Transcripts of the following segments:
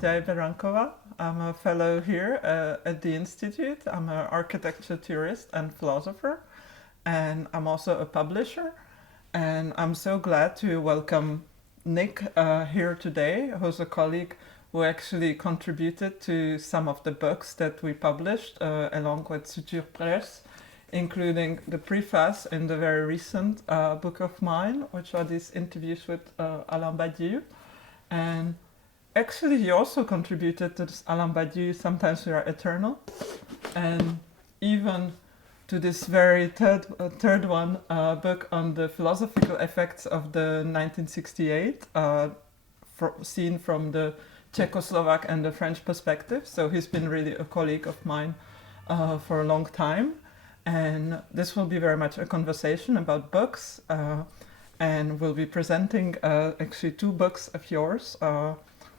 Jana Ndiaye Berankova. I'm a fellow here at the Institute. I'm an architecture theorist and philosopher, and I'm also a publisher. And I'm so glad to welcome Nick here today, who's a colleague who actually contributed to some of the books that we published along with Suture Press, including the preface in the very recent book of mine, which are these interviews with Alain Badiou. And actually, he also contributed to this Alain Badiou, Sometimes We Are Eternal, and even to this very third one, book on the philosophical effects of the 1968, seen from the Czechoslovak and the French perspective. So he's been really a colleague of mine for a long time. And this will be very much a conversation about books. And we'll be presenting actually two books of yours,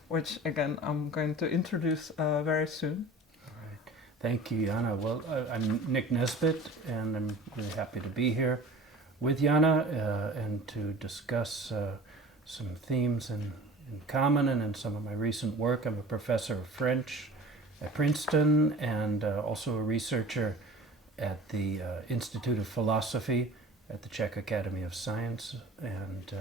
which again I'm going to introduce very soon. All right. Thank you, Jana. Well, I'm Nick Nesbitt, and I'm really happy to be here with Jana and to discuss some themes in common and in some of my recent work. I'm a professor of French at Princeton and also a researcher at the Institute of Philosophy at the Czech Academy of Science, and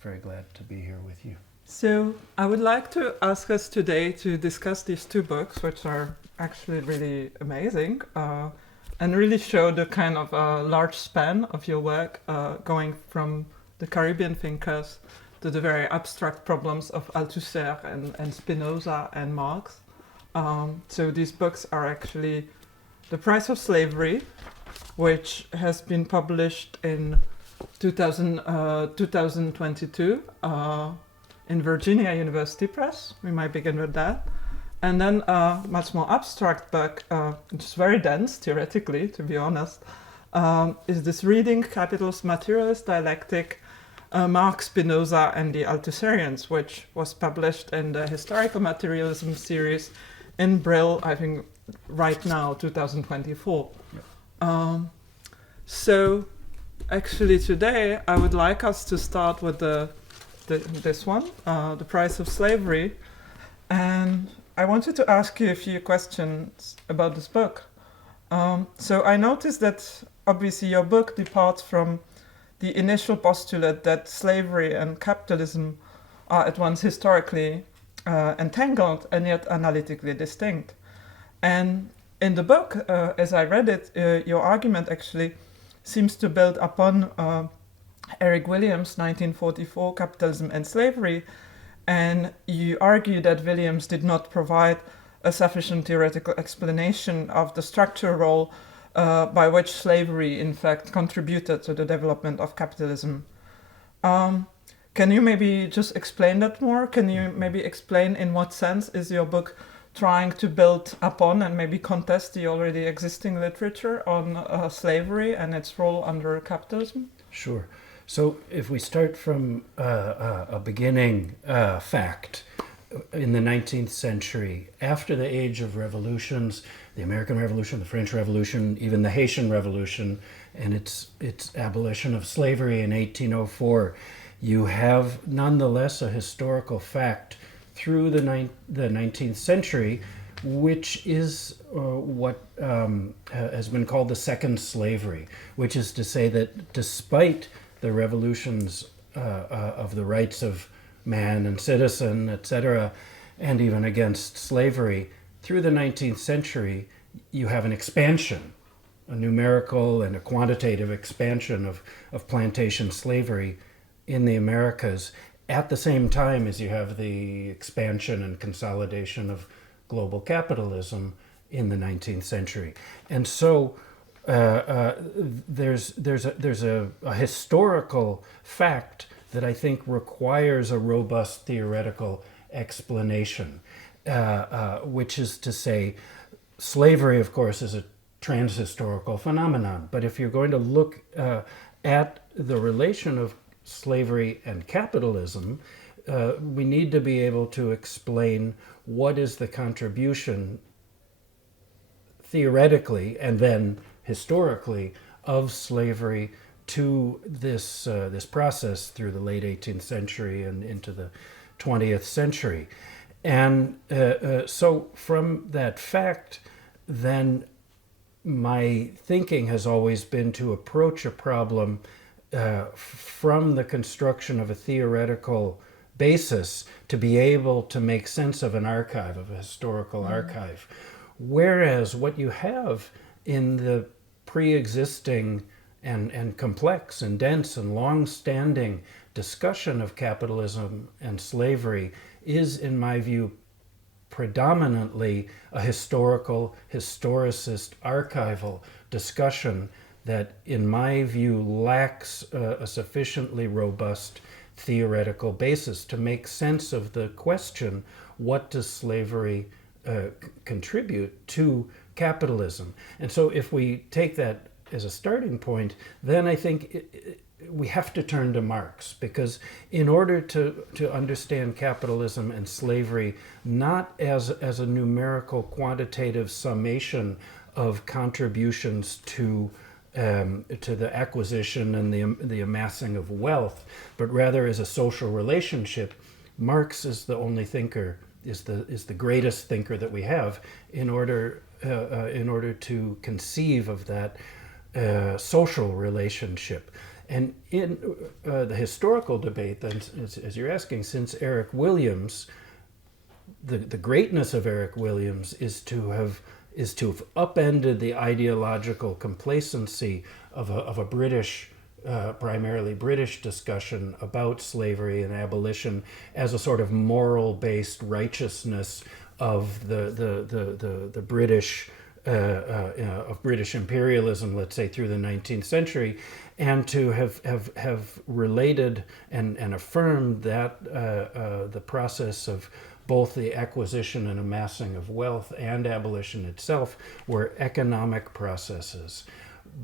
very glad to be here with you. So I would like to ask us today to discuss these two books, which are actually really amazing, and really show the kind of large span of your work, going from the Caribbean thinkers to the very abstract problems of Althusser and Spinoza and Marx. So these books are actually The Price of Slavery, which has been published in 2022 in Virginia University Press. We might begin with that. And then a much more abstract book, which is very dense theoretically, to be honest, is this reading, Capitalism, Materialist, Dialectic, Marx, Spinoza, and the Althusserians, which was published in the Historical Materialism series in Brill, I think, right now, 2024. Yep. So actually today I would like us to start with this one, The Price of Slavery. And I wanted to ask you a few questions about this book. So I noticed that obviously your book departs from the initial postulate that slavery and capitalism are at once historically entangled and yet analytically distinct. And in the book, as I read it, your argument actually seems to build upon Eric Williams' 1944 Capitalism and Slavery, and you argue that Williams did not provide a sufficient theoretical explanation of the structural role by which slavery, in fact, contributed to the development of capitalism. Can you maybe just explain that more? Can you maybe explain in what sense is your book trying to build upon and maybe contest the already existing literature on slavery and its role under capitalism? Sure. So if we start from a beginning fact, in the 19th century, after the age of revolutions, the American Revolution, the French Revolution, even the Haitian Revolution, and its abolition of slavery in 1804, you have nonetheless a historical fact through the 19th century, which is what has been called the second slavery, which is to say that despite the revolutions of the rights of man and citizen, etc., and even against slavery, through the 19th century, you have an expansion, a numerical and a quantitative expansion of plantation slavery in the Americas, at the same time as you have the expansion and consolidation of global capitalism in the 19th century. And so there's a historical fact that I think requires a robust theoretical explanation, which is to say, slavery, of course, is a transhistorical phenomenon. But if you're going to look at the relation of slavery and capitalism, we need to be able to explain what is the contribution theoretically and then historically of slavery to this process through the late 18th century and into the 20th century. And so from that fact, then my thinking has always been to approach a problem from the construction of a theoretical basis to be able to make sense of an archive, of a historical archive. Whereas what you have in the pre-existing and complex and dense and long-standing discussion of capitalism and slavery is, in my view, predominantly a historical, historicist, archival discussion that, in my view, lacks a sufficiently robust theoretical basis to make sense of the question, what does slavery contribute to capitalism? And so if we take that as a starting point, then I think we have to turn to Marx, because in order to understand capitalism and slavery, not as a numerical quantitative summation of contributions to the acquisition and the amassing of wealth, but rather as a social relationship, Marx is the only thinker, is the greatest thinker that we have in order to conceive of that social relationship. And in the historical debate, then, as you're asking, since Eric Williams, the greatness of Eric Williams is to have upended the ideological complacency of a British, primarily British discussion about slavery and abolition as a sort of moral-based righteousness of the British of British imperialism, let's say, through the 19th century, and to have related and affirmed that the process of both the acquisition and amassing of wealth and abolition itself were economic processes.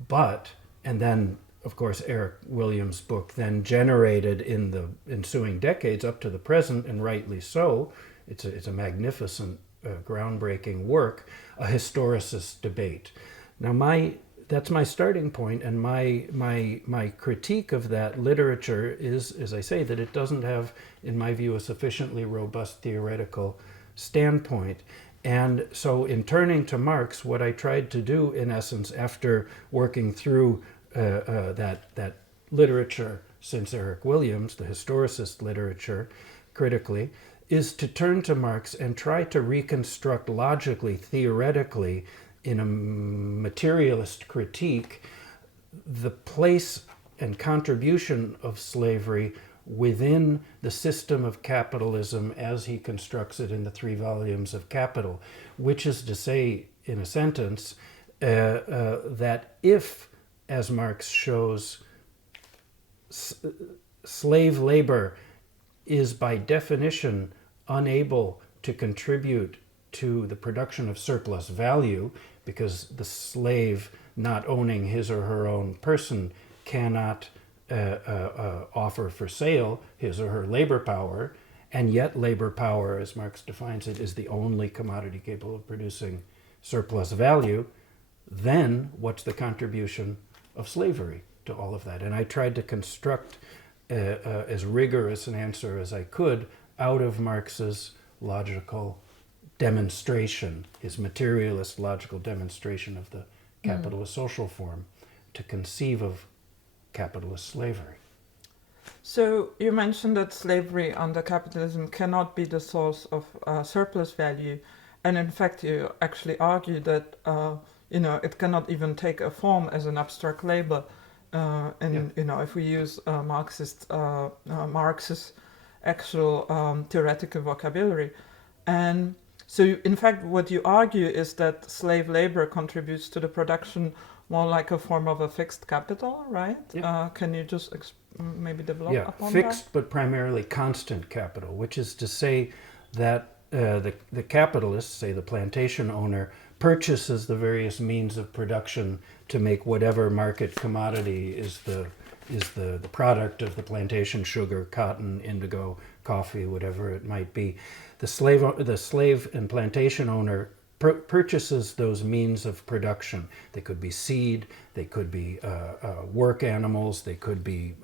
But, and then, of course, Eric Williams' book then generated in the ensuing decades up to the present, and rightly so, it's a magnificent, groundbreaking work, a historicist debate. Now, that's my starting point, and my critique of that literature is, as I say, that it doesn't have, in my view, a sufficiently robust theoretical standpoint. And so in turning to Marx, what I tried to do, in essence, after working through that literature since Eric Williams, the historicist literature, critically, is to turn to Marx and try to reconstruct logically, theoretically, in a materialist critique, the place and contribution of slavery within the system of capitalism as he constructs it in the 3 volumes of Capital, which is to say, in a sentence, that if, as Marx shows, slave labor is by definition unable to contribute to the production of surplus value, because the slave, not owning his or her own person, cannot offer for sale his or her labor power, and yet labor power, as Marx defines it, is the only commodity capable of producing surplus value, then what's the contribution of slavery to all of that? And I tried to construct as rigorous an answer as I could out of Marx's logical demonstration, his materialist logical demonstration of the capitalist social form, to conceive of capitalist slavery. So you mentioned that slavery under capitalism cannot be the source of surplus value, and in fact you actually argue that it cannot even take a form as an abstract labor. If we use Marx's actual theoretical vocabulary. And so, in fact, what you argue is that slave labor contributes to the production more like a form of a fixed capital, right? Yeah. Can you just maybe develop upon fixed that? but primarily constant capital, which is to say that the capitalist, say the plantation owner, purchases the various means of production to make whatever market commodity is the product of the plantation: sugar, cotton, indigo, coffee, whatever it might be. The slave and plantation owner purchases those means of production. They could be seed, they could be work animals, they could be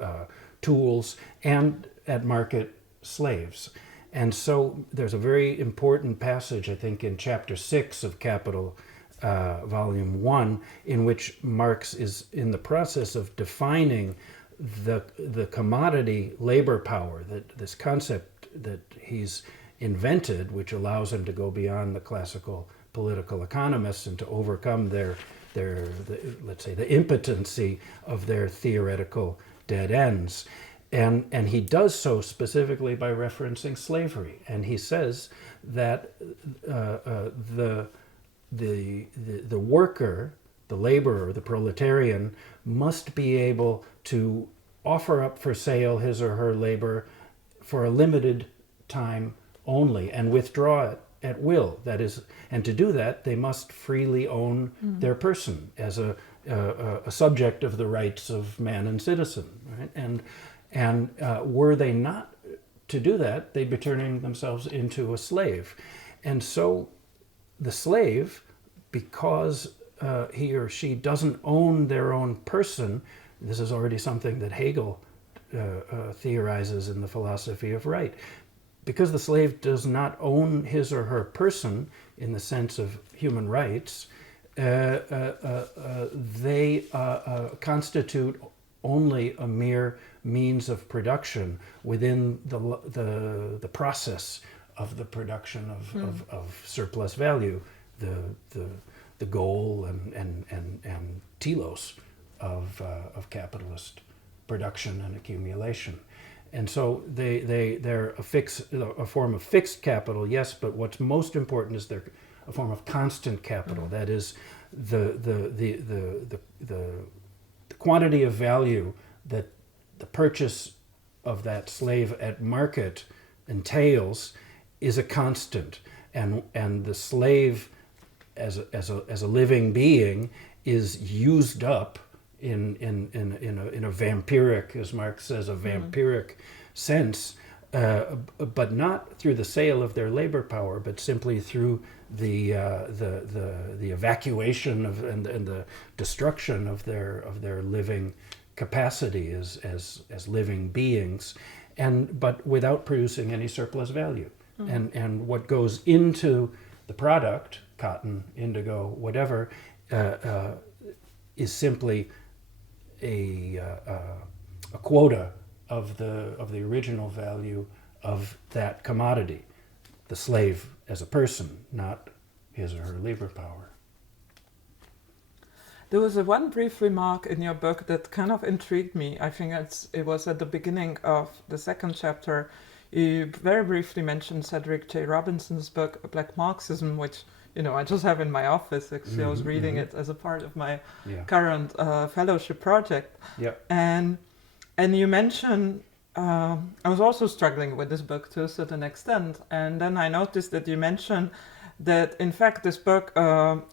tools, and at market slaves. And so there's a very important passage, I think, in chapter 6 of Capital, volume 1, in which Marx is in the process of defining the commodity labor power, that this concept that he's invented, which allows him to go beyond the classical political economists and to overcome let's say, the impotency of their theoretical dead ends. And he does so specifically by referencing slavery. And he says that the worker, the laborer, the proletarian, must be able to offer up for sale his or her labor for a limited time only and withdraw it at will. That is, and to do that, they must freely own their person as a subject of the rights of man and citizen. Right? And were they not to do that, they'd be turning themselves into a slave. And so the slave, because he or she doesn't own their own person, this is already something that Hegel theorizes in the philosophy of right. Because the slave does not own his or her person in the sense of human rights, they constitute only a mere means of production within the process of the production of surplus value, the goal and telos of capitalist production and accumulation. And so they're a form of fixed capital, yes, but what's most important is they're a form of constant capital. That is, the quantity of value that the purchase of that slave at market entails is a constant, and the slave as a living being is used up in a vampiric, as Marx says, a vampiric sense, but not through the sale of their labor power, but simply through the evacuation of and the destruction of their living capacity as living beings, but without producing any surplus value. And what goes into the product, cotton, indigo, whatever, is simply a quota of the original value of that commodity, the slave as a person, not his or her labor power. There was one brief remark in your book that kind of intrigued me. I think it was at the beginning of the second chapter. You very briefly mentioned Cedric J. Robinson's book, Black Marxism, which I just have in my office. Actually, I was reading it as a part of my current fellowship project. Yeah. And you mentioned, I was also struggling with this book to a certain extent. And then I noticed that you mentioned that, in fact, this book,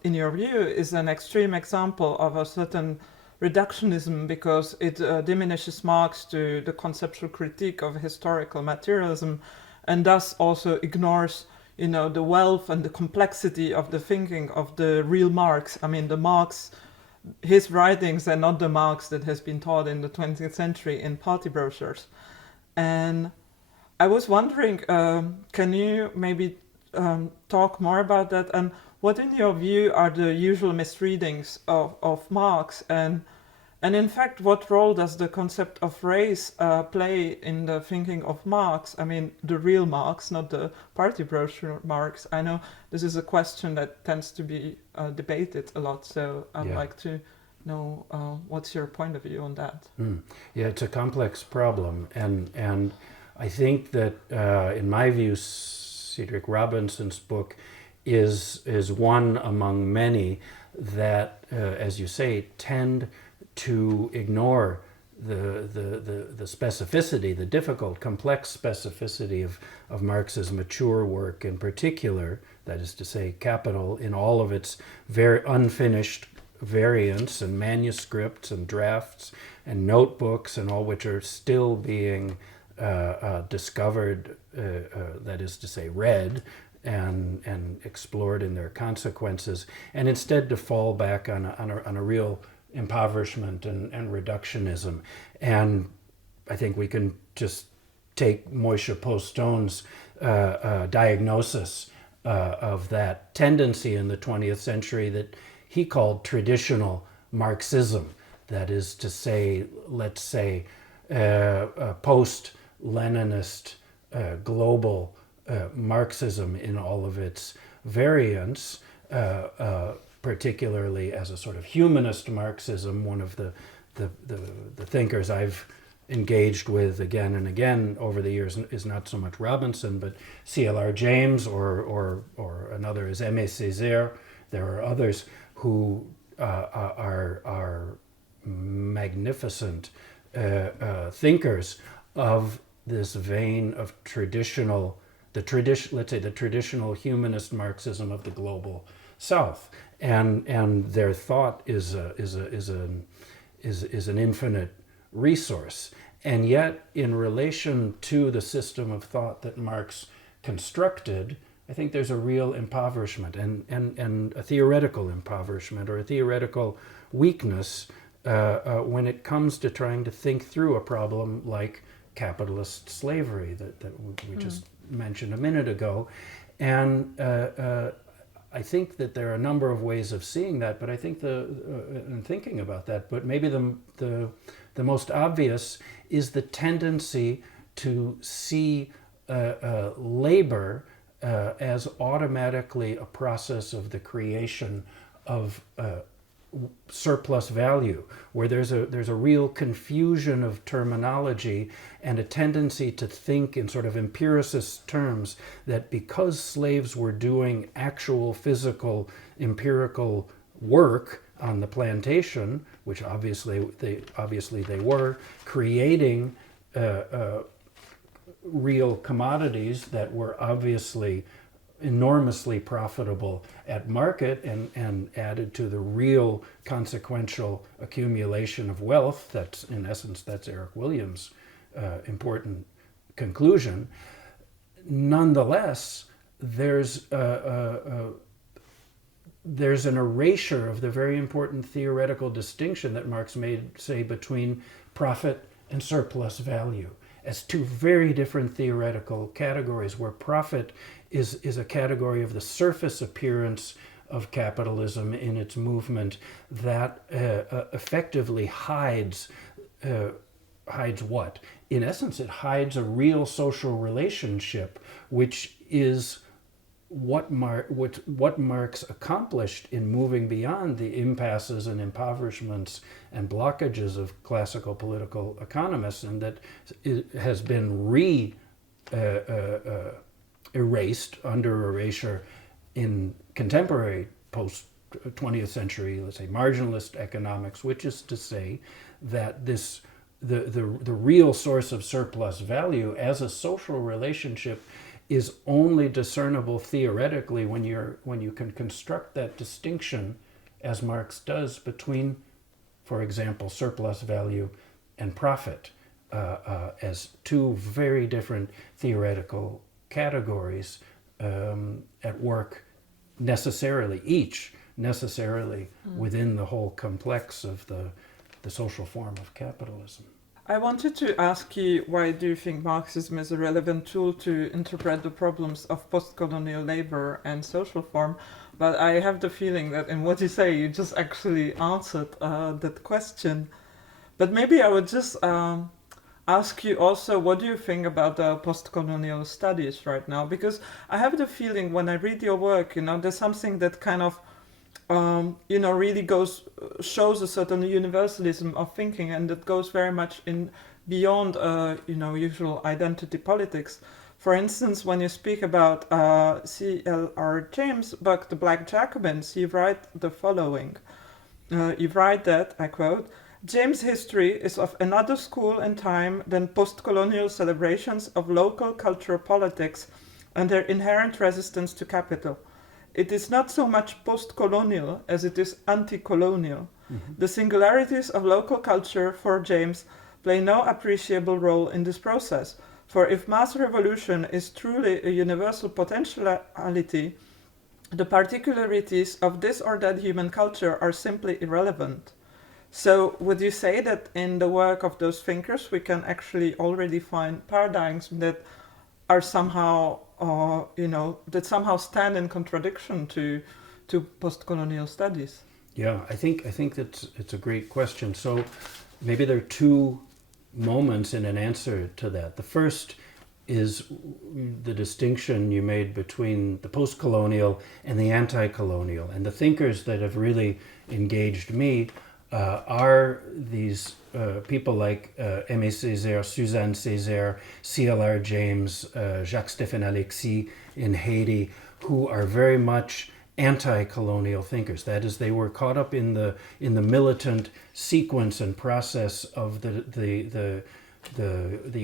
in your view, is an extreme example of a certain reductionism because it diminishes Marx to the conceptual critique of historical materialism and thus also ignores the wealth and the complexity of the thinking of the real Marx. I mean, the Marx, his writings are not the Marx that has been taught in the 20th century in party brochures. And I was wondering, can you maybe talk more about that? And what, in your view, are the usual misreadings of Marx? And in fact, what role does the concept of race play in the thinking of Marx? I mean, the real Marx, not the party brochure Marx. I know this is a question that tends to be debated a lot, so I'd like to know what's your point of view on that? Yeah, it's a complex problem, and I think that, in my view, Cedric Robinson's book is one among many that, as you say, tend to ignore the specificity, the difficult, complex specificity of Marx's mature work in particular, that is to say, Capital in all of its very unfinished variants and manuscripts and drafts and notebooks and all which are still being discovered, that is to say, read and explored in their consequences, and instead to fall back on a real impoverishment and reductionism. And I think we can just take Moshe Postol's diagnosis of that tendency in the 20th century that he called traditional Marxism. That is to say, let's say, post-Leninist global Marxism in all of its variants, particularly as a sort of humanist Marxism. One of the thinkers I've engaged with again and again over the years is not so much Robinson, but C.L.R. James, or another is Aimé Césaire. There are others who are magnificent thinkers of this vein of let's say the traditional humanist Marxism of the global South, and their thought is an infinite resource. And yet, in relation to the system of thought that Marx constructed, I think there's a real impoverishment and a theoretical impoverishment, or a theoretical weakness when it comes to trying to think through a problem like capitalist slavery that we just mentioned a minute ago. And I think that there are a number of ways of seeing that, but I think and thinking about that, but maybe the most obvious is the tendency to see labor as automatically a process of the creation of surplus value, where there's a real confusion of terminology and a tendency to think in sort of empiricist terms, that because slaves were doing actual physical empirical work on the plantation, which obviously they were, creating real commodities that were obviously enormously profitable at market and added to the real consequential accumulation of wealth. That's, in essence, that's Eric Williams' important conclusion. Nonetheless, there's an erasure of the very important theoretical distinction that Marx made, say, between profit and surplus value, as two very different theoretical categories, where profit is a category of the surface appearance of capitalism in its movement that effectively hides what? In essence, it hides a real social relationship, which is what Marx accomplished in moving beyond the impasses and impoverishments and blockages of classical political economists, and that it has been erased under erasure in contemporary post-20th century, let's say, marginalist economics, which is to say that the real source of surplus value as a social relationship is only discernible theoretically when you can construct that distinction, as Marx does, between, for example, surplus value and profit, as two very different theoretical categories at work each necessarily within the whole complex of the social form of capitalism. I wanted to ask you, why do you think Marxism is a relevant tool to interpret the problems of post-colonial labor and social form? But I have the feeling that in what you say, you just actually answered that question. But maybe I would just ask you also, what do you think about the post-colonial studies right now? Because I have the feeling when I read your work, there's something that kind of really shows a certain universalism of thinking, and that goes very much beyond usual identity politics. For instance, when you speak about C.L.R. James' book, The Black Jacobins, you write the following. You write that, I quote, "James' history is of another school and time than post-colonial celebrations of local cultural politics and their inherent resistance to capital. It is not so much post-colonial as it is anti-colonial. Mm-hmm. The singularities of local culture, for James, play no appreciable role in this process, for if mass revolution is truly a universal potentiality, the particularities of this or that human culture are simply irrelevant. So would you say that in the work of those thinkers we can actually already find paradigms that are somehow, that somehow stand in contradiction to post-colonial studies? Yeah, I think that it's a great question. So maybe there are two moments in an answer to that. The first is the distinction you made between the post-colonial and the anti-colonial. And the thinkers that have really engaged me are these people like Aimé Césaire, Suzanne Césaire, C.L.R. James, Jacques-Stéphane Alexis in Haiti, who are very much anti-colonial thinkers. That is, they were caught up in the militant sequence and process of the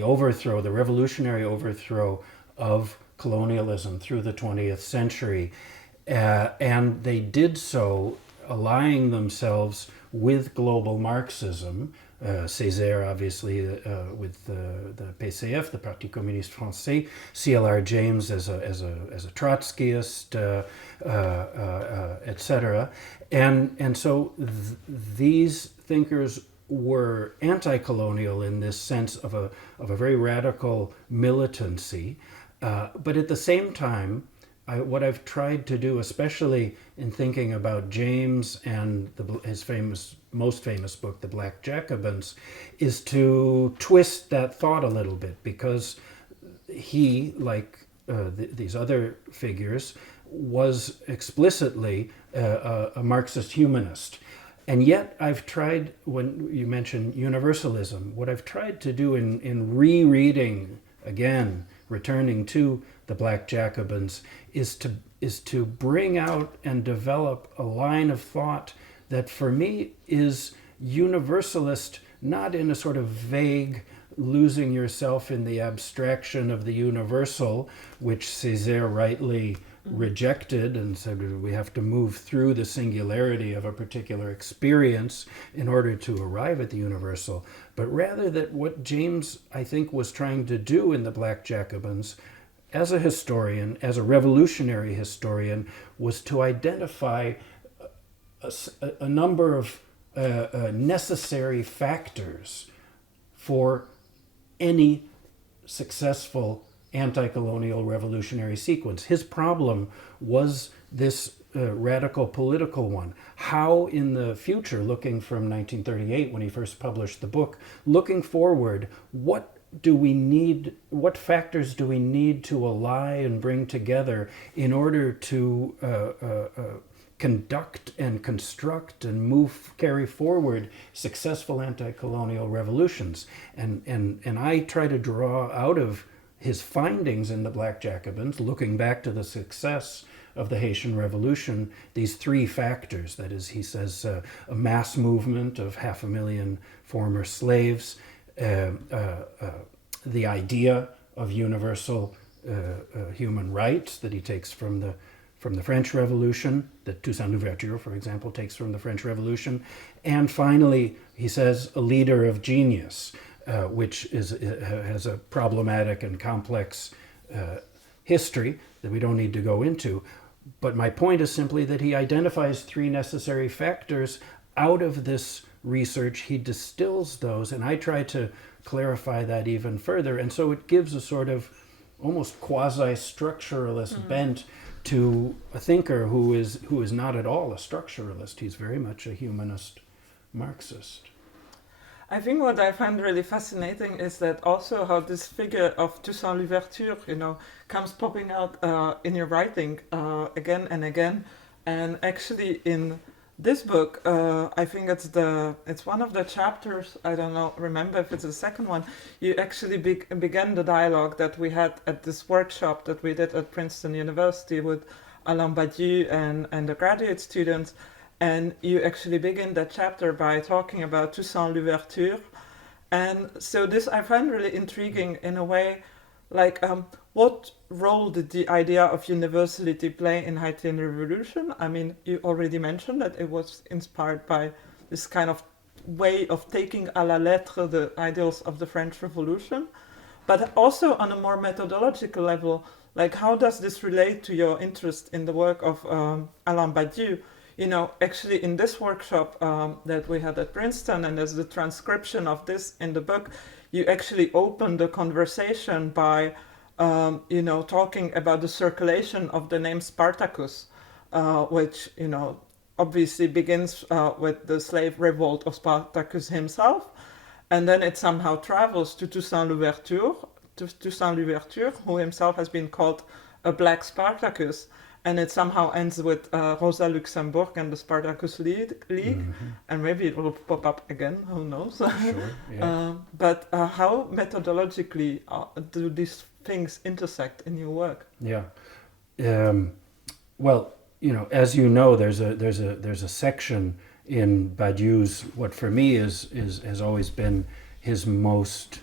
overthrow, the revolutionary overthrow of colonialism through the 20th century. And they did so allying themselves with global Marxism. Césaire, obviously, with the PCF, the Parti Communiste Français. C.L.R. James as a Trotskyist, etc. And so these thinkers were anti-colonial in this sense of a very radical militancy, but at the same time, what I've tried to do, especially in thinking about James and his most famous book, The Black Jacobins, is to twist that thought a little bit, because he, like these other figures, was explicitly a Marxist humanist. And yet I've tried, when you mentioned universalism, what I've tried to do in rereading again, returning to the Black Jacobins, is to bring out and develop a line of thought that for me is universalist, not in a sort of vague losing yourself in the abstraction of the universal, which Césaire rightly rejected and said we have to move through the singularity of a particular experience in order to arrive at the universal, but rather that what James, I think, was trying to do in the Black Jacobins as a historian, as a revolutionary historian, was to identify a number of necessary factors for any successful anti-colonial revolutionary sequence. His problem was this radical political one. How in the future, looking from 1938 when he first published the book, looking forward, what factors do we need to ally and bring together in order to conduct and construct and carry forward successful anti-colonial revolutions? And I try to draw out of his findings in the Black Jacobins, looking back to the success of the Haitian Revolution, these three factors. That is, he says, a mass movement of 500,000 former slaves, the idea of universal human rights that he takes from the French Revolution, that Toussaint Louverture, for example, takes from the French Revolution, and finally, he says, a leader of genius, which has a problematic and complex history that we don't need to go into. But my point is simply that he identifies three necessary factors out of this research. He distills those, and I try to clarify that even further. And so it gives a sort of almost quasi-structuralist bent to a thinker who is not at all a structuralist. He's very much a humanist Marxist. I think what I find really fascinating is that also how this figure of Toussaint Louverture, comes popping out in your writing again and again. And actually in this book, I think it's one of the chapters, I don't know, remember if it's the second one, you actually began the dialogue that we had at this workshop that we did at Princeton University with Alain Badiou and the graduate students. And you actually begin that chapter by talking about Toussaint Louverture. And so this I find really intriguing in a way, like what role did the idea of universality play in Haitian Revolution? I mean, you already mentioned that it was inspired by this kind of way of taking à la lettre the ideals of the French Revolution. But also on a more methodological level, like how does this relate to your interest in the work of Alain Badiou? actually in this workshop that we had at Princeton, and there's the transcription of this in the book, you actually open the conversation by, talking about the circulation of the name Spartacus, which, obviously begins with the slave revolt of Spartacus himself, and then it somehow travels to Toussaint Louverture, who himself has been called a Black Spartacus, and it somehow ends with Rosa Luxemburg and the Spartacus League, and maybe it will pop up again, who knows? Sure, yeah. But how methodologically do these things intersect in your work? Yeah. Well, as you know, there's a section in Badiou's, what for me has always been his most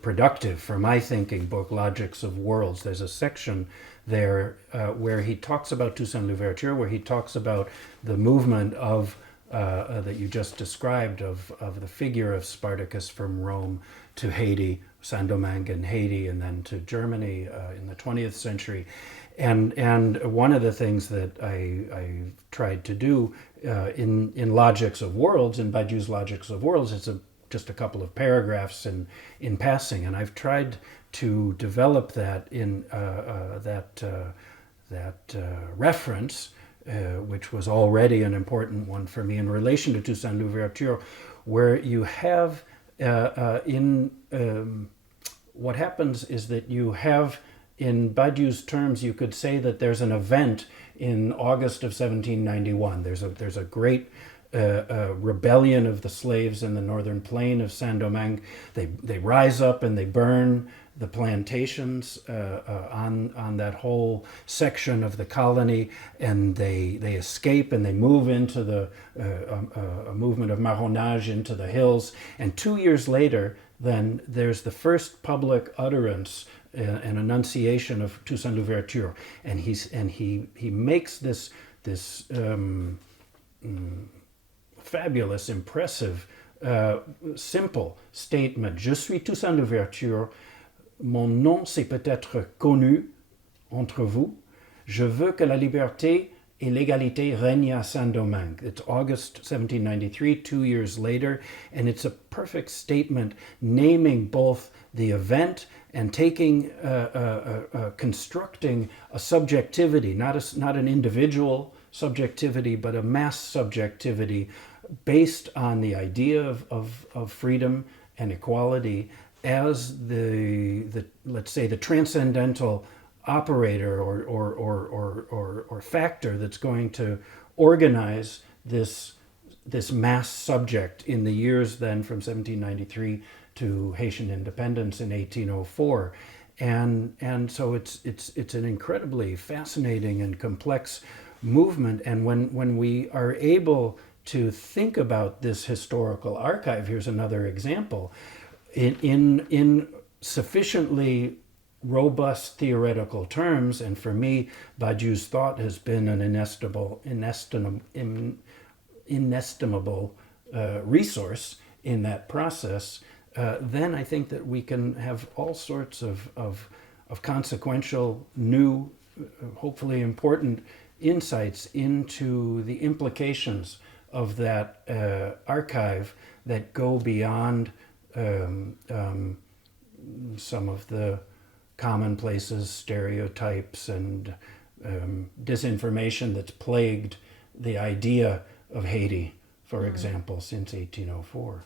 productive for my thinking book, Logics of Worlds. There's a section there where he talks about Toussaint Louverture, where he talks about the movement of that you just described of the figure of Spartacus from Rome to Haiti, Saint-Domingue in Haiti, and then to Germany in the 20th century. And one of the things that I tried to do in Logics of Worlds, in Badiou's Logics of Worlds, it's just a couple of paragraphs in passing, and I've tried to develop that in that reference, which was already an important one for me in relation to Toussaint Louverture, where you have what happens is that you have, in Badiou's terms, you could say that there's an event in August of 1791. There's a great rebellion of the slaves in the northern plain of Saint-Domingue. They rise up and they burn the plantations on that whole section of the colony, and they escape and they move into a movement of marronnage into the hills. And 2 years later, then there's the first public utterance, an enunciation of Toussaint Louverture, and he makes this fabulous, impressive, simple statement. Je suis Toussaint Louverture. Mon nom s'est peut-être connu entre vous. Je veux que la liberté et l'égalité règnent à Saint-Domingue. It's August 1793, 2 years later, and it's a perfect statement naming both the event and taking, constructing a subjectivity, not an individual subjectivity, but a mass subjectivity based on the idea of freedom and equality as the let's say the transcendental operator or factor that's going to organize this mass subject in the years then from 1793 to Haitian independence in 1804. And so it's an incredibly fascinating and complex movement. And when we are able to think about this historical archive, here's another example, in sufficiently robust theoretical terms, and for me, Badiou's thought has been an inestimable resource in that process, then I think that we can have all sorts of consequential, new, hopefully important insights into the implications of that archive that go beyond some of the commonplaces, stereotypes, and disinformation that's plagued the idea of Haiti, for example, since 1804.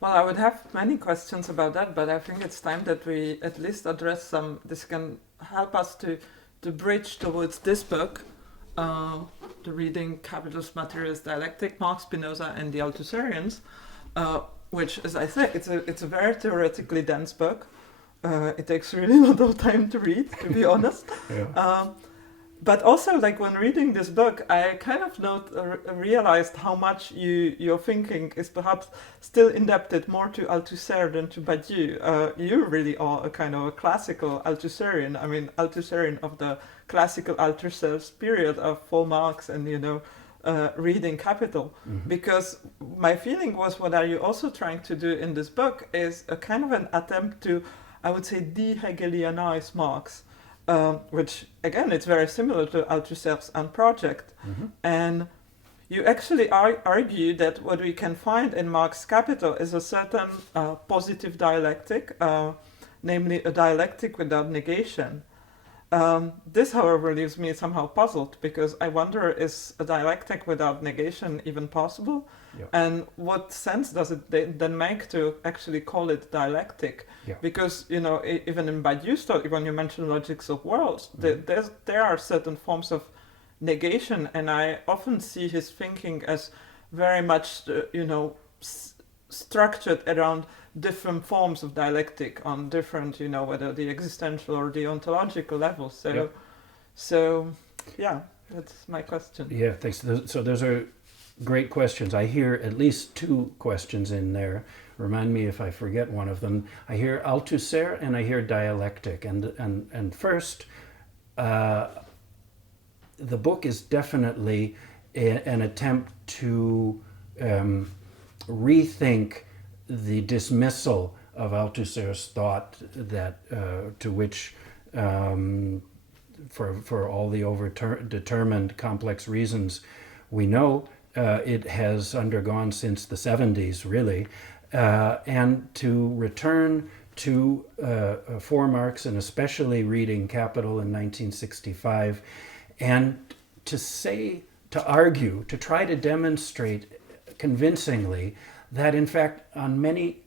Well, I would have many questions about that, but I think it's time that we at least address some. This can help us to bridge towards this book, the reading Capitalism, Materialist, Dialectic, Marx, Spinoza, and the Althusserians, which, as I say, it's a very theoretically dense book. It takes really a lot of time to read, to be honest. Yeah. But also, like when reading this book, I kind of realized how much your thinking is perhaps still indebted more to Althusser than to Badiou. You really are a kind of a classical Althusserian. I mean, Althusserian of the classical Althusser's period of full Marx and, reading Capital. Mm-hmm. Because my feeling was, what are you also trying to do in this book is a kind of an attempt to, I would say, de-Hegelianize Marx. which again, it's very similar to Althusser's End Project. And you actually argue that what we can find in Marx's Capital is a certain positive dialectic, namely a dialectic without negation. This, however, leaves me somehow puzzled, because I wonder, is a dialectic without negation even possible? Yep. And what sense does it then make to actually call it dialectic? Yeah. Because, even in Badiou's study, when you mention logics of worlds, there are certain forms of negation, and I often see his thinking as very much, structured around different forms of dialectic on different, whether the existential or the ontological level. So that's my question. Yeah, thanks. So those are great questions. I hear at least two questions in there. Remind me if I forget one of them. I hear Althusser and I hear dialectic. And first, the book is definitely an attempt to rethink the dismissal of Althusser's thought that to which, for all the determined complex reasons we know, it has undergone since the 70s, really, and to return to for Marx, and especially reading Capital in 1965, and to argue, to try to demonstrate convincingly that, in fact, on many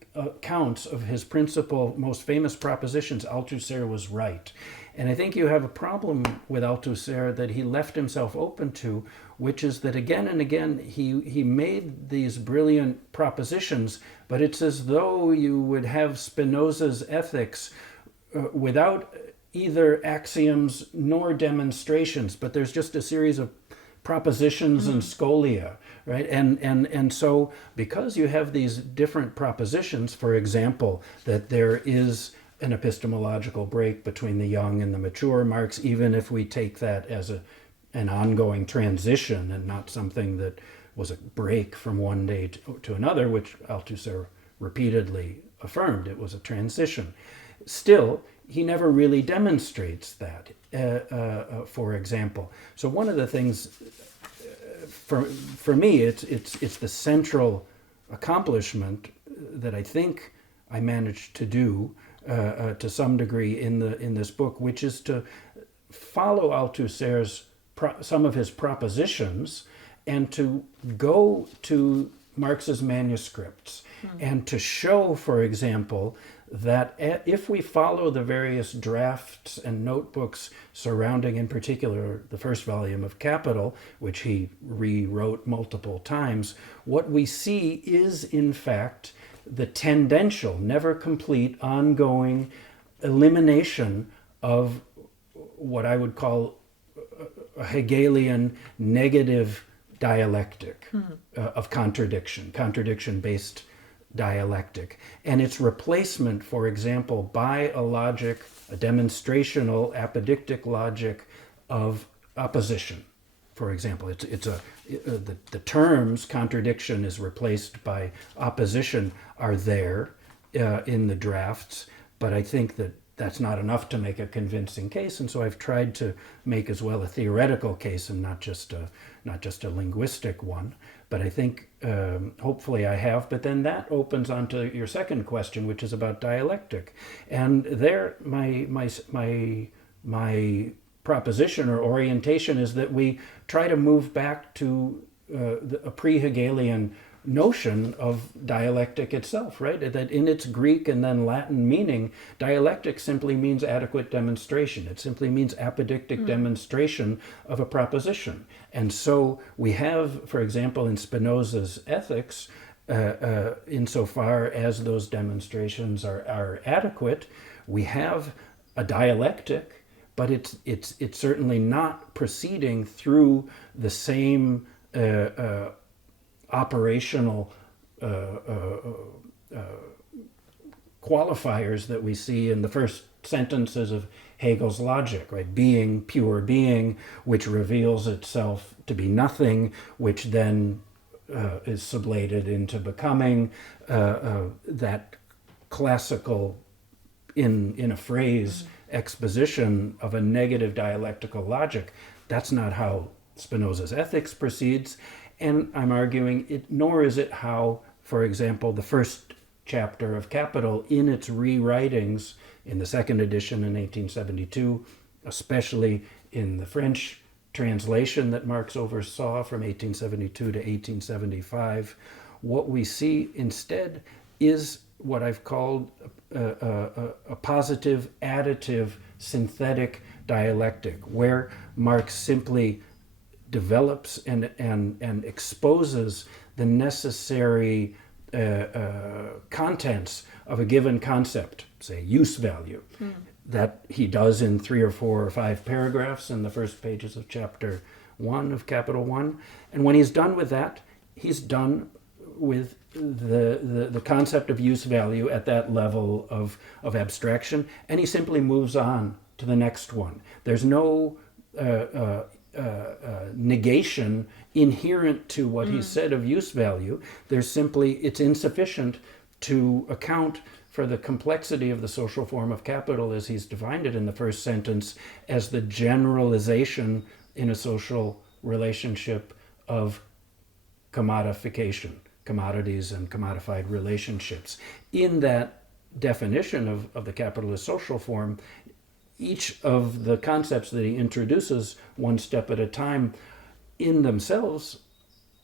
counts of his principal, most famous propositions, Althusser was right. And I think you have a problem with Althusser that he left himself open to, which is that again and again he made these brilliant propositions, but it's as though you would have Spinoza's ethics without either axioms nor demonstrations, but there's just a series of propositions and scholia, right? And so because you have these different propositions, for example, that there is an epistemological break between the young and the mature, Marx, even if we take that as an ongoing transition and not something that was a break from one day to another, which Althusser repeatedly affirmed, it was a transition. Still, he never really demonstrates that, for example. So one of the things, for me, it's the central accomplishment that I think I managed to do to some degree in this book, which is to follow Althusser's some of his propositions and to go to Marx's manuscripts and to show, for example, that if we follow the various drafts and notebooks surrounding, in particular, the first volume of Capital, which he rewrote multiple times, what we see is, in fact, the tendential, never complete, ongoing elimination of what I would call a Hegelian negative dialectic of contradiction-based dialectic, and its replacement, for example, by a logic, a demonstrational apodictic logic of opposition. For example, the terms contradiction is replaced by opposition are there in the drafts, but I think that that's not enough to make a convincing case, and so I've tried to make as well a theoretical case and not just a linguistic one. But I think hopefully I have. But then that opens onto your second question, which is about dialectic, and there my proposition or orientation is that we try to move back to a pre-Hegelian notion of dialectic itself, right? That in its Greek and then Latin meaning, dialectic simply means adequate demonstration. It simply means apodictic demonstration of a proposition. And so we have, for example, in Spinoza's Ethics, insofar as those demonstrations are adequate, we have a dialectic, but it's certainly not proceeding through the same operational qualifiers that we see in the first sentences of Hegel's logic, right? Being, pure being, which reveals itself to be nothing, which then is sublated into becoming, that classical, in a phrase, exposition of a negative dialectical logic. That's not how Spinoza's ethics proceeds, and I'm arguing it, nor is it how, for example, the first chapter of Capital in its rewritings in the second edition in 1872, especially in the French translation that Marx oversaw from 1872 to 1875, what we see instead is what I've called a positive, additive, synthetic dialectic, where Marx simply develops and exposes the necessary contents of a given concept, say use value, that he does in 3 or 4 or 5 paragraphs in the first pages of chapter 1 of Capital 1. And when he's done with that, he's done with the concept of use value at that level of abstraction, and he simply moves on to the next one. There's no negation inherent to what he said of use value. There's simply, it's insufficient to account for the complexity of the social form of capital as he's defined it in the first sentence as the generalization in a social relationship of commodification, commodities and commodified relationships. In that definition of the capitalist social form, each of the concepts that he introduces one step at a time in themselves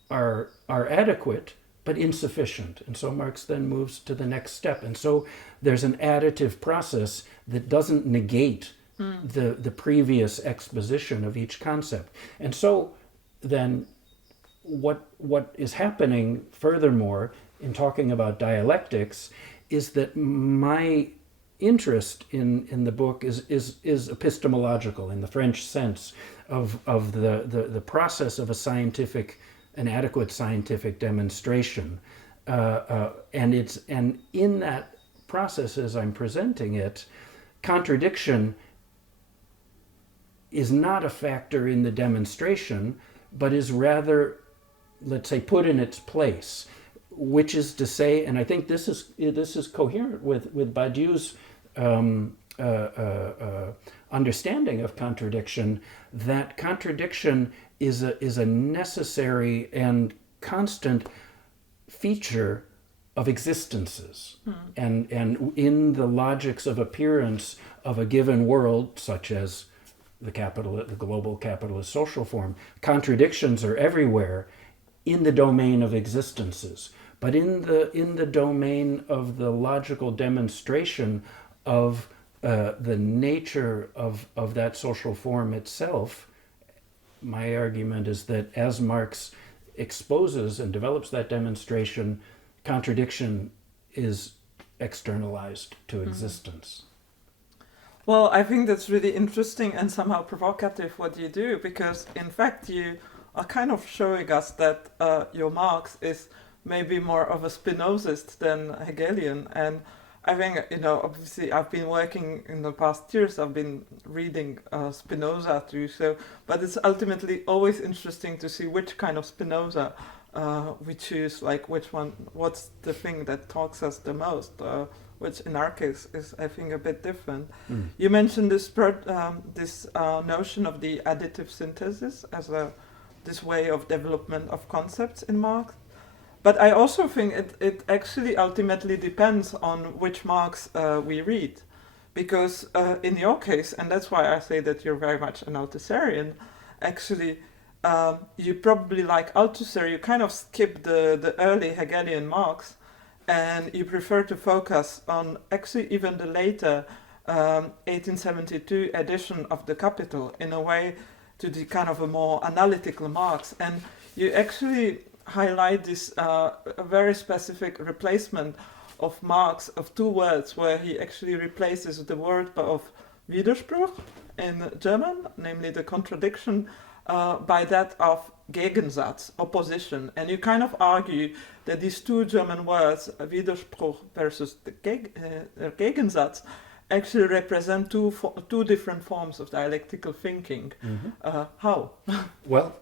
are adequate but insufficient. And so Marx then moves to the next step. And so there's an additive process that doesn't negate the previous exposition of each concept. And so then what is happening furthermore in talking about dialectics is that my interest in the book is epistemological in the French sense of the process of an adequate scientific demonstration, and in that process, as I'm presenting it, contradiction is not a factor in the demonstration, but is rather, let's say, put in its place, which is to say, and I think this is coherent with Badiou's understanding of contradiction, that contradiction is a necessary and constant feature of existences. And in the logics of appearance of a given world, such as the global capitalist social form, contradictions are everywhere in the domain of existences. But in the domain of the logical demonstration of the nature of that social form itself, my argument is that as Marx exposes and develops that demonstration, contradiction is externalized to existence. Well, I think that's really interesting and somehow provocative what you do, because in fact you are kind of showing us that your Marx is maybe more of a Spinozist than Hegelian. And I think, obviously I've been working in the past years, I've been reading Spinoza too, but it's ultimately always interesting to see which kind of Spinoza we choose, like which one, what's the thing that talks us the most, which in our case is, I think, a bit different. You mentioned this notion of the additive synthesis as this way of development of concepts in Marx. But I also think it actually ultimately depends on which Marx we read. Because in your case, and that's why I say that you're very much an Althusserian, actually, you probably like Althusser, you kind of skip the early Hegelian Marx, and you prefer to focus on actually even the later 1872 edition of the Capital, in a way to the kind of a more analytical Marx. And you actually highlight this a very specific replacement of Marx of 2 words, where he actually replaces the word of Widerspruch in German, namely the contradiction, by that of Gegensatz, opposition. And you kind of argue that these 2 German words, Widerspruch versus the Gegensatz, actually represent two different forms of dialectical thinking. How? Well,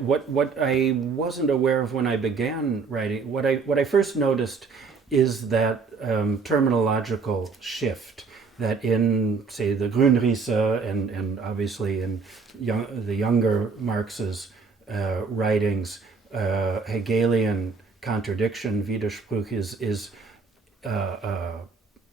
what I wasn't aware of when I began writing, what I first noticed is that terminological shift that in, say, the Grundrisse and obviously in the younger Marx's writings, Hegelian contradiction, Widerspruch, is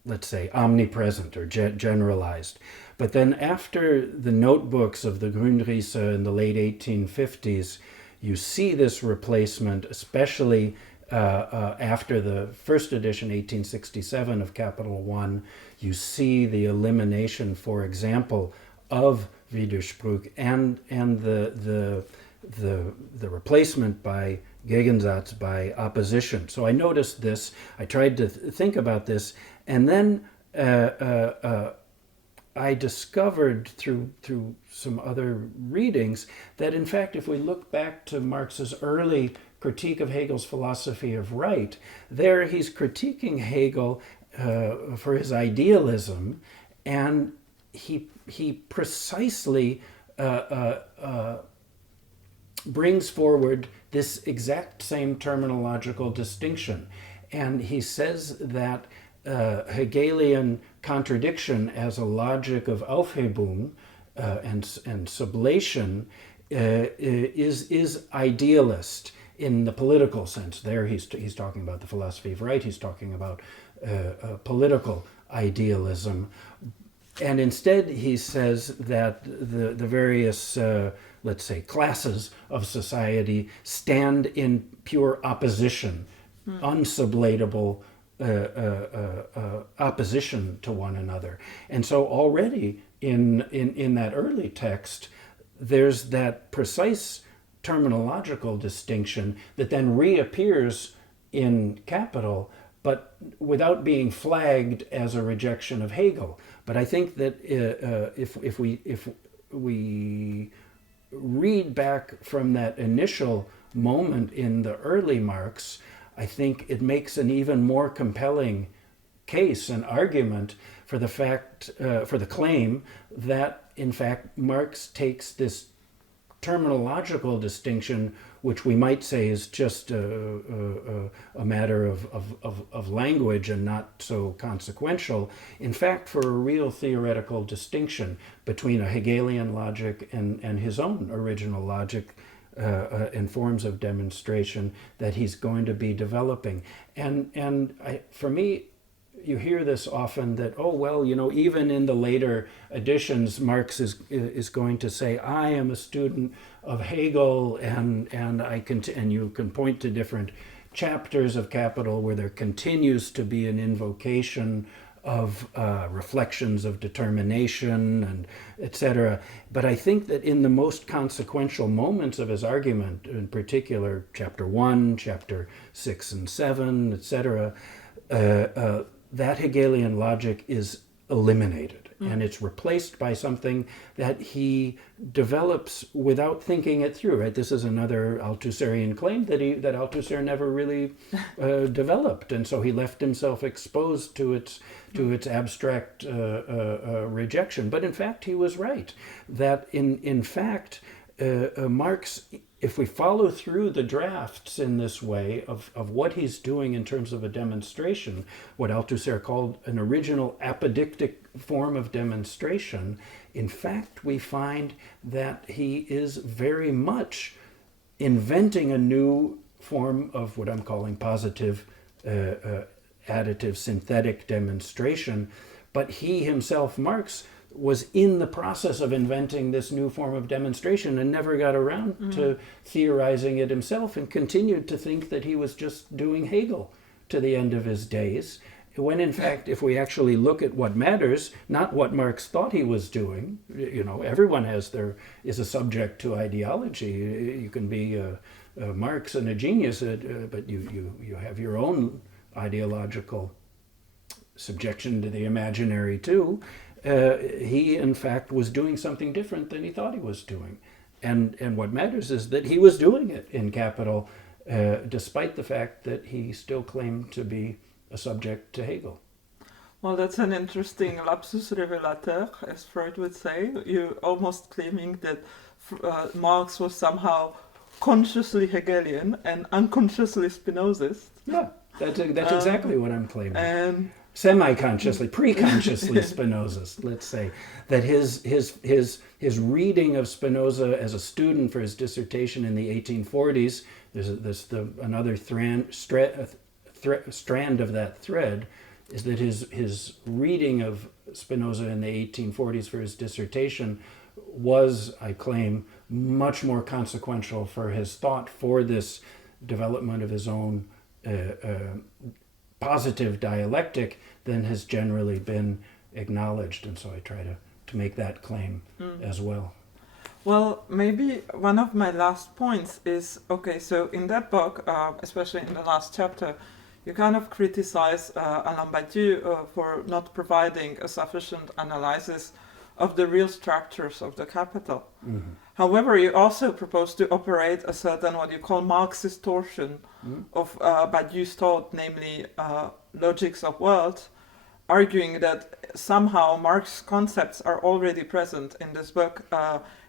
let's say, omnipresent or generalized. But then after the notebooks of the Grundrisse in the late 1850s, you see this replacement, especially after the first edition, 1867, of Capital One. You see the elimination, for example, of Widerspruch and the replacement by Gegensatz, by opposition. So I noticed this. I tried to think about this, and then I discovered through some other readings that, in fact, if we look back to Marx's early critique of Hegel's philosophy of right, there he's critiquing Hegel for his idealism, and he precisely brings forward this exact same terminological distinction. And he says that Hegelian contradiction as a logic of Aufhebung and sublation is idealist in the political sense. There he's talking about the philosophy of right, he's talking about political idealism. And instead he says that the various, let's say, classes of society stand in pure opposition, unsublatable opposition to one another. And so already in that early text, there's that precise terminological distinction that then reappears in Capital, but without being flagged as a rejection of Hegel. But I think that if we read back from that initial moment in the early Marx, I think it makes an even more compelling case, an argument for the fact, for the claim that, in fact, Marx takes this terminological distinction, which we might say is just a matter of language and not so consequential, in fact, for a real theoretical distinction between a Hegelian logic and his own original logic, and forms of demonstration that he's going to be developing. And for me, you hear this often that, oh, well, even in the later editions, Marx is going to say, I am a student of Hegel, and you can point to different chapters of Capital where there continues to be an invocation of reflections of determination and etc. But I think that in the most consequential moments of his argument, in particular chapter 1, chapter 6 and 7, etc., that Hegelian logic is eliminated. And it's replaced by something that he develops without thinking it through. Right? This is another Althusserian claim that Althusser never really developed, and so he left himself exposed to its abstract rejection. But in fact, he was right. That in fact, Marx, if we follow through the drafts in this way of what he's doing in terms of a demonstration, what Althusser called an original apodictic form of demonstration, in fact, we find that he is very much inventing a new form of what I'm calling positive, additive, synthetic demonstration. But he himself, Marx, was in the process of inventing this new form of demonstration and never got around to theorizing it himself, and continued to think that he was just doing Hegel to the end of his days, when in fact, if we actually look at what matters, not what Marx thought he was doing, everyone is a subject to ideology. You can be a Marx and a genius, but you have your own ideological subjection to the imaginary too. He, in fact, was doing something different than he thought he was doing. And what matters is that he was doing it in Capital, despite the fact that he still claimed to be a subject to Hegel. Well, that's an interesting lapsus revelator, as Freud would say. You're almost claiming that Marx was somehow consciously Hegelian and unconsciously Spinozist. Yeah, that's exactly what I'm claiming. And semi-consciously, pre-consciously Spinozist, let's say, that his reading of Spinoza as a student for his dissertation in the 1840s, there's another strand of that thread, is that his reading of Spinoza in the 1840s for his dissertation was, I claim, much more consequential for his thought for this development of his own positive dialectic than has generally been acknowledged. And so I try to make that claim as well. Well, maybe one of my last points is, okay, so in that book, especially in the last chapter, you kind of criticize Alain Badiou for not providing a sufficient analysis of the real structures of the capital. Mm-hmm. However, you also propose to operate a certain what you call Marx distortion of Badiou's thought, namely logics of worlds, arguing that somehow Marx's concepts are already present in this book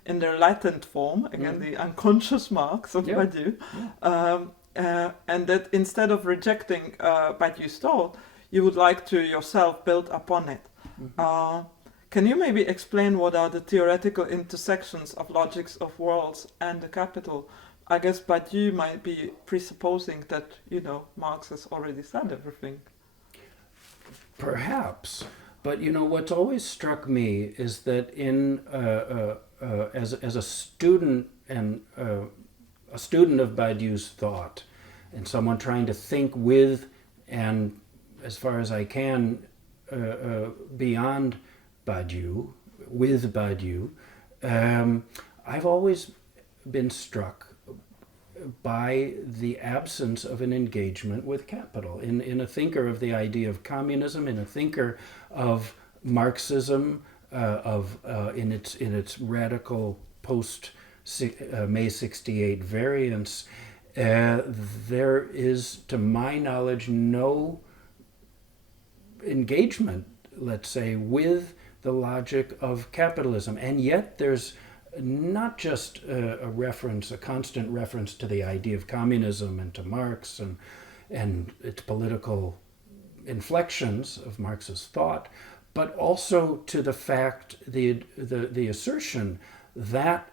in their latent form, again the unconscious Marx of Badiou, and that instead of rejecting Badiou's thought, you would like to yourself build upon it. Can you maybe explain what are the theoretical intersections of logics of worlds and the capital? I guess Badiou might be presupposing that, Marx has already said everything. Perhaps. But, what's always struck me is that as a student and a student of Badiou's thought, and someone trying to think with and, as far as I can, beyond Badiou, with Badiou, I've always been struck by the absence of an engagement with capital. In a thinker of the idea of communism, in a thinker of Marxism, in its radical post May 68 variants, there is, to my knowledge, no engagement, let's say, with the logic of capitalism. And yet there's not just a constant reference to the idea of communism and to Marx and its political inflections of Marx's thought, but also to the fact, the assertion that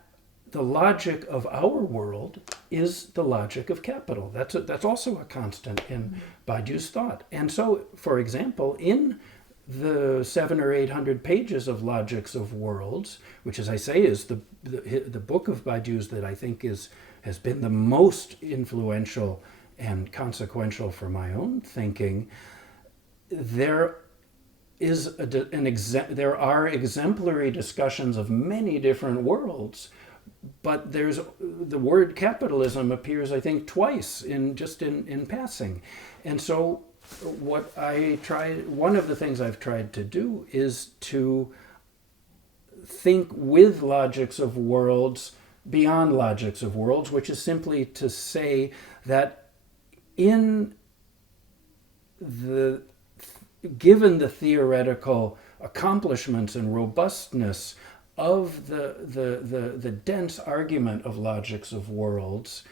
the logic of our world is the logic of capital. That's also a constant in Badiou's thought. And so, for example, in the 700 or 800 pages of Logics of Worlds, which, as I say, is the book of Badiou's that I think has been the most influential and consequential for my own thinking, there are exemplary discussions of many different worlds, but the word capitalism appears, I think, twice in passing. And so one of the things I've tried to do is to think with logics of worlds beyond logics of worlds, which is simply to say that given the theoretical accomplishments and robustness of the dense argument of logics of worlds,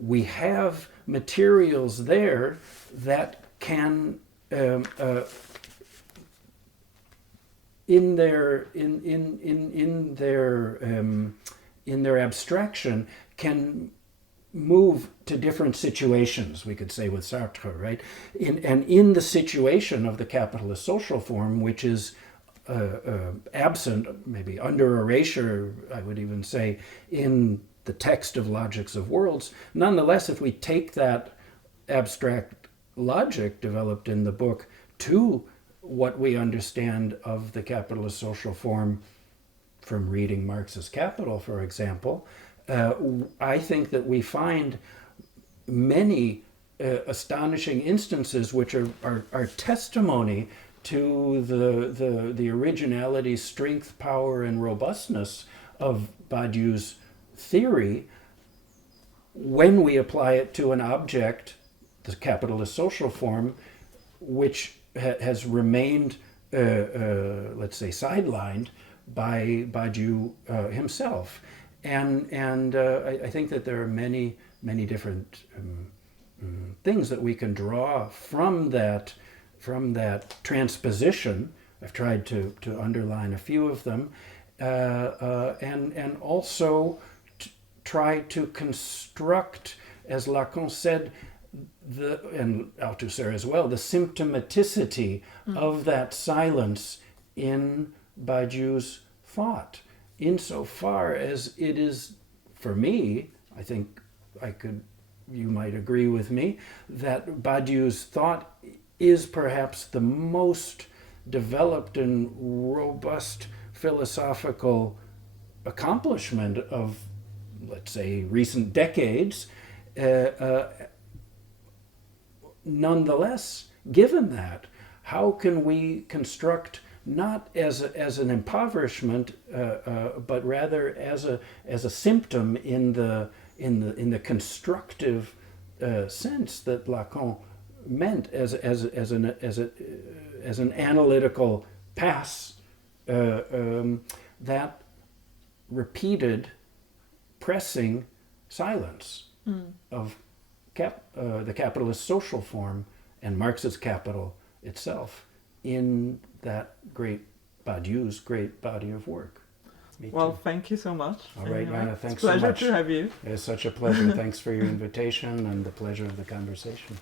we have materials there that can, in their abstraction, can move to different situations, we could say with Sartre, right? In the situation of the capitalist social form, which is absent, maybe under erasure, I would even say, in the text of Logics of Worlds. Nonetheless, if we take that abstract logic developed in the book to what we understand of the capitalist social form from reading Marx's Capital, for example, I think that we find many astonishing instances which are testimony to the originality, strength, power, and robustness of Badiou's theory when we apply it to an object, the capitalist social form, which has remained, let's say, sidelined by Badiou himself. And I think that there are many different things that we can draw from that from that transposition, I've tried to underline a few of them, and also try to construct, as Lacan said, and Althusser as well, the symptomaticity of that silence in Badiou's thought, insofar as it is, for me, I think you might agree with me, that Badiou's thought is perhaps the most developed and robust philosophical accomplishment of, let's say, recent decades. Nonetheless, given that, how can we construct not as an impoverishment, but rather as a symptom in the constructive sense that Lacan meant as an analytical pass, that repeated pressing silence of the capitalist social form and Marx's capital itself in that Badiou's great body of work. Well, thank you so much. All right, Jana, thanks so much. so much. Pleasure to have you. It's such a pleasure. Thanks for your invitation and the pleasure of the conversation.